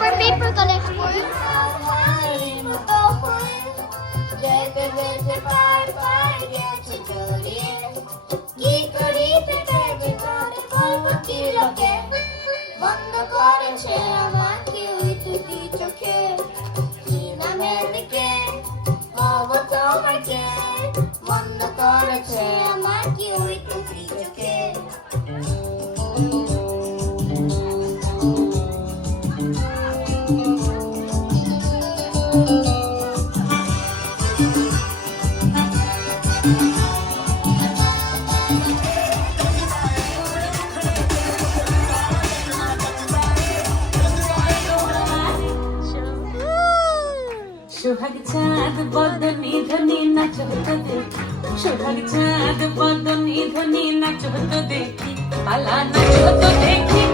for paper collection. যেতে যেতে পার পার গেছে চলিয়ে কি করিতে দেবে তোর গল্পটি লোকে বন্ধ করেছে আমাকে ওই দুটি চোখে কি নামে দিকে বলবো তোমাকে বন্ধ করেছে আমাকে ওই দুটি চোখে সোহাগ চাঁদ বদনি ধনি নাচ হতো দেখি সোহাগ চাঁদ বদনি ধনি নাচ হতো দেখি পালা নাচ হতো দেখি